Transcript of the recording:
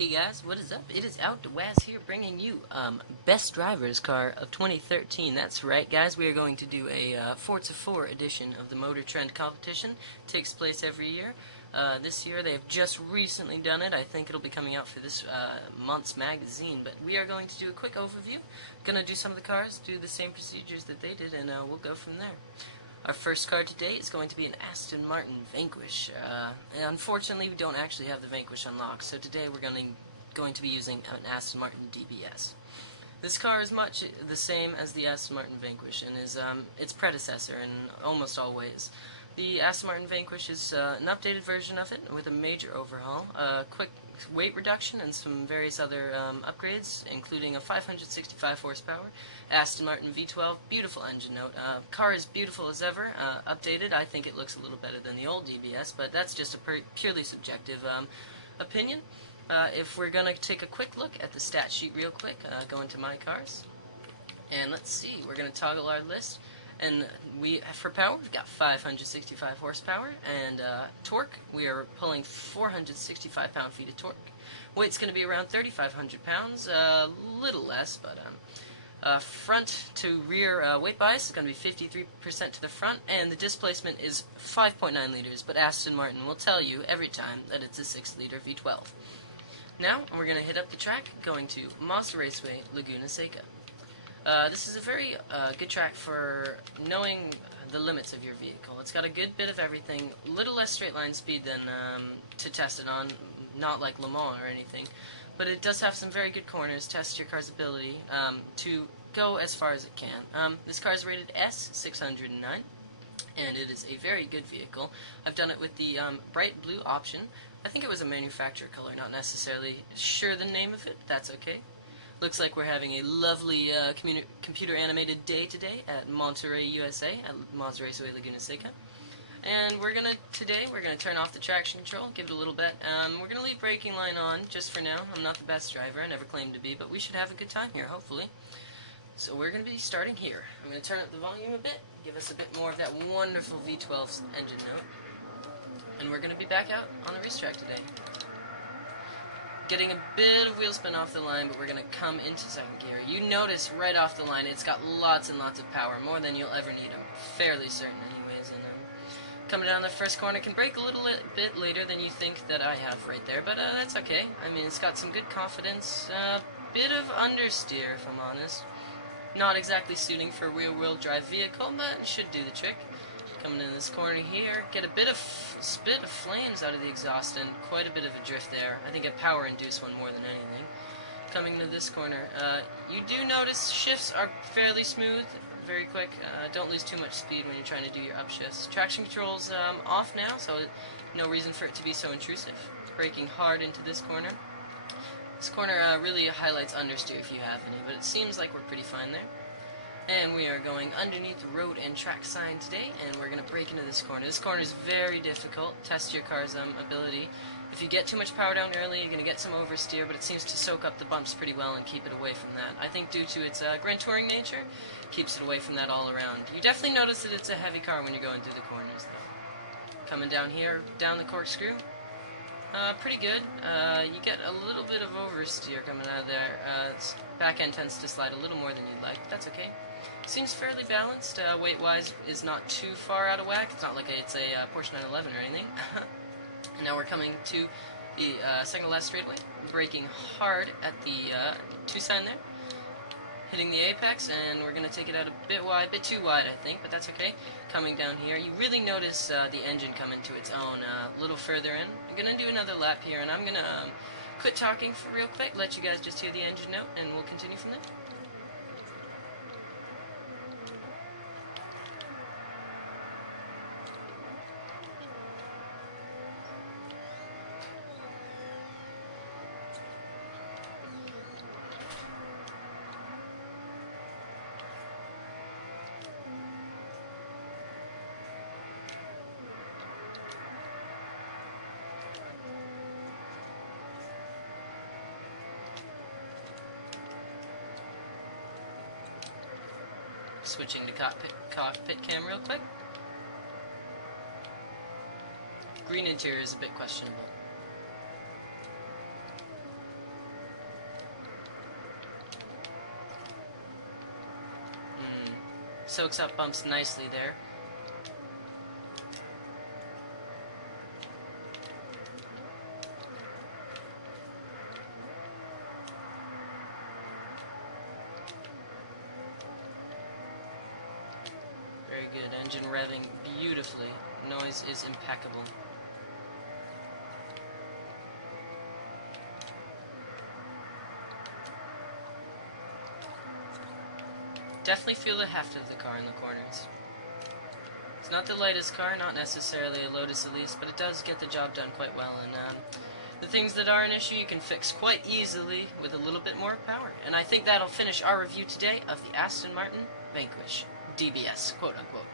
Hey guys, what is up? It is OutDeWaz here bringing you Best Driver's Car of 2013. That's right guys, we are going to do a Forza 4 edition of the Motor Trend competition. It takes place every year. This year they have just recently done it. I think it'll be coming out for this month's magazine, but we are going to do a quick overview. Gonna do some of the cars, do the same procedures that they did, and we'll go from there. Our first car today is going to be an Aston Martin Vanquish. And unfortunately, we don't actually have the Vanquish unlocked, so today we're going to be using an Aston Martin DBS. This car is much the same as the Aston Martin Vanquish and is its predecessor in almost all ways. The Aston Martin Vanquish is an updated version of it with a major overhaul, a quick weight reduction, and some various other upgrades, including a 565 horsepower Aston Martin V12, beautiful engine note. Car is beautiful as ever, updated. I think it looks a little better than the old DBS, but that's just a purely subjective opinion. If we're going to take a quick look at the stat sheet real quick, go into My Cars, and let's see, we're going to toggle our list. And for power, we've got 565 horsepower, and torque, we are pulling 465 pound-feet of torque. Weight's going to be around 3,500 pounds, a little less, but front to rear weight bias is going to be 53% to the front, and the displacement is 5.9 liters, but Aston Martin will tell you every time that it's a 6-liter V12. Now, we're going to hit up the track, going to Monster Raceway, Laguna Seca. This is a very good track for knowing the limits of your vehicle. It's got a good bit of everything, a little less straight line speed than to test it on, not like Le Mans or anything, but it does have some very good corners, test your car's ability to go as far as it can. This car is rated S609, and it is a very good vehicle. I've done it with the bright blue option. I think it was a manufacturer color, not necessarily sure the name of it, but that's okay. Looks like we're having a lovely computer-animated day today at Monterey, USA, at Monster Raceway Laguna Seca. And today we're gonna turn off the traction control, give it a little bit. We're gonna leave braking line on just for now. I'm not the best driver, I never claimed to be, but we should have a good time here, hopefully. So we're gonna be starting here. I'm gonna turn up the volume a bit, give us a bit more of that wonderful V12 engine note. And we're gonna be back out on the racetrack today. Getting a bit of wheel spin off the line, but we're going to come into second gear. You notice right off the line it's got lots and lots of power, more than you'll ever need. I'm fairly certain anyways. And coming down the first corner can brake a little bit later than you think that I have right there, but that's okay. I mean, it's got some good confidence, bit of understeer if I'm honest. Not exactly suiting for a rear-wheel drive vehicle, but it should do the trick. Coming in this corner here, get a bit of spit of flames out of the exhaust and quite a bit of a drift there. I think a power-induced one more than anything. Coming to this corner, you do notice shifts are fairly smooth, very quick. Don't lose too much speed when you're trying to do your upshifts. Traction control's off now, so no reason for it to be so intrusive. Braking hard into this corner. This corner really highlights understeer if you have any, but it seems like we're pretty fine there. And we are going underneath the road and track sign today, and we're going to break into this corner. This corner is very difficult. Test your car's ability. If you get too much power down early, you're going to get some oversteer, but it seems to soak up the bumps pretty well and keep it away from that. I think due to its Grand Touring nature, keeps it away from that all around. You definitely notice that it's a heavy car when you're going through the corners, though. Coming down here, down the corkscrew. Pretty good. You get a little bit of oversteer coming out of there. Its back end tends to slide a little more than you'd like, but that's okay. Seems fairly balanced. Weight-wise is not too far out of whack. It's not like it's a Porsche 911 or anything. And now we're coming to the second to last straightaway. Braking hard at the 2 sign there. Hitting the apex, and we're going to take it out a bit wide, a bit too wide I think, but that's okay. Coming down here, you really notice the engine come into its own a little further in. I'm going to do another lap here, and I'm going to quit talking for real quick, let you guys just hear the engine note, and we'll continue from there. Switching to cockpit cam real quick. Green interior is a bit questionable. soaks up bumps nicely there. Very good. Engine revving beautifully. Noise is impeccable. Definitely feel the heft of the car in the corners. It's not the lightest car, not necessarily a Lotus Elise, but it does get the job done quite well. And the things that are an issue you can fix quite easily with a little bit more power. And I think that'll finish our review today of the Aston Martin Vanquish DBS, quote unquote.